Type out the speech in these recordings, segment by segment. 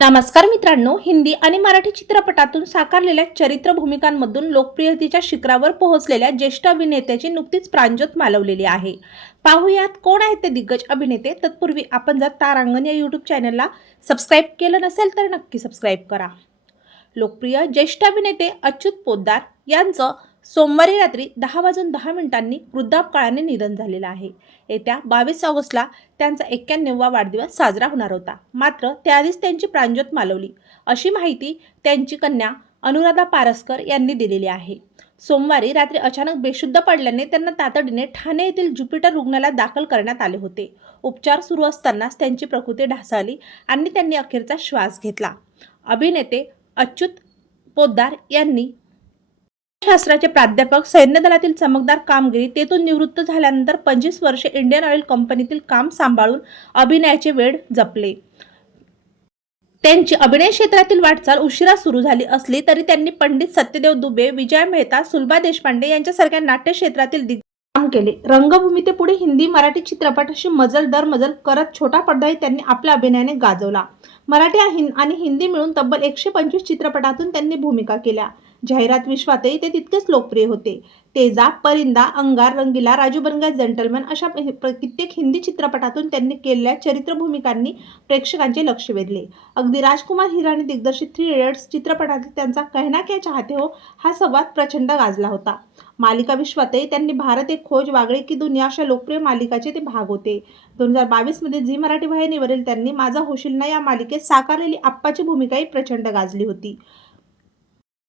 नमस्कार मित्रांनो हिंदी आणि मराठी चित्रपटातून साकारलेल्या चरित्र भूमिकांमधून लोकप्रियतेच्या शिखरावर पोहोचलेल्या ज्येष्ठ अभिनेत्याची नुकतीच प्रांजोत मालवलेली आहे. पाहुयात कोण आहेत ते दिग्गज अभिनेते. तत्पूर्वी आपण जर तारांगण या यूट्यूब चॅनलला सबस्क्राईब केलं नसेल तर नक्की सबस्क्राईब करा. लोकप्रिय ज्येष्ठ अभिनेते अच्युत पोद्दार यांचं सोमवारी रात्री दहा वाजून दहा मिनिटांनी वृद्धापकाळाने निधन झालेलं आहे. येत्या बावीस ऑगस्टला त्यांचा एक्क्याण्णववा वाढदिवस साजरा होणार होता. मात्र त्याआधीच त्यांची प्राणज्योत मालवली. अशी माहिती त्यांची कन्या अनुराधा पारस्कर यांनी दिलेली आहे. सोमवारी रात्री अचानक बेशुद्ध पडल्याने त्यांना तातडीने ठाणे येथील ज्युपिटर रुग्णालयात दाखल करण्यात आले होते. उपचार सुरू असतानाच त्यांची प्रकृती ढासळली आणि त्यांनी अखेरचा श्वास घेतला. अभिनेते अच्युत पोद्दार यांनी शास्त्राचे प्राध्यापक सैन्य दलातील चमकदार कामगिरी तेथून निवृत्त झाल्यानंतर पंचवीस वर्षे इंडियन ऑइल कंपनीतील काम सांभाळून अभिनयाचे वेळ जपले. त्यांची अभिनय क्षेत्रातील वाटचाल उशिरा सुरू झाली असली तरी त्यांनी पंडित सत्यदेव दुबे विजय मेहता सुलभा देशपांडे यांच्यासारख्या नाट्य क्षेत्रातील काम केले. रंगभूमी ते पुढे हिंदी मराठी चित्रपटाशी मजल दर मजल करत छोटा पडदाही त्यांनी आपल्या अभिनयाने गाजवला. मराठी आणि हिंदी मिळून तब्बल एकशे पंचवीस चित्रपटातून त्यांनी भूमिका केल्या. जाहिरात विश्वातही ते तितकेच लोकप्रिय होते. तेजा परिंदा अंगार रंगीला राजू बनगा जंटलमन अशा प्र- कित्येक हिंदी चित्रपटातून त्यांनी केलेल्या चरित्र भूमिकांनी प्रेक्षकांचे लक्ष वेधले. अगदी राजकुमार हिराणी दिग्दर्शित थ्री इडियट्स चित्रपटातील त्यांचा कहना क्या चाहते हो हा संवाद प्रचंड गाजला होता. मालिका विश्वातही त्यांनी भारत एक खोज वागळे की दुनिया अशा लोकप्रिय मालिकाचे ते भाग होते. दोन हजार बावीसमध्ये झी मराठी वाहिनीवरील त्यांनी माझा होशील ना या मालिकेत साकारलेली आप्पाची भूमिकाही प्रचंड गाजली होती.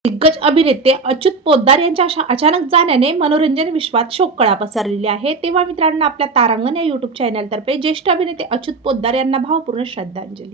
दिग्गज अभिनेते अच्युत पोद्दार यांच्या अशा अचानक जाण्याने मनोरंजन विश्वात शोककळा पसरलेली आहे. तेव्हा मित्रांनो आपल्या तारांगण या युट्यूब चॅनलतर्फे ज्येष्ठ अभिनेते अच्युत पोद्दार यांना भावपूर्ण श्रद्धांजली.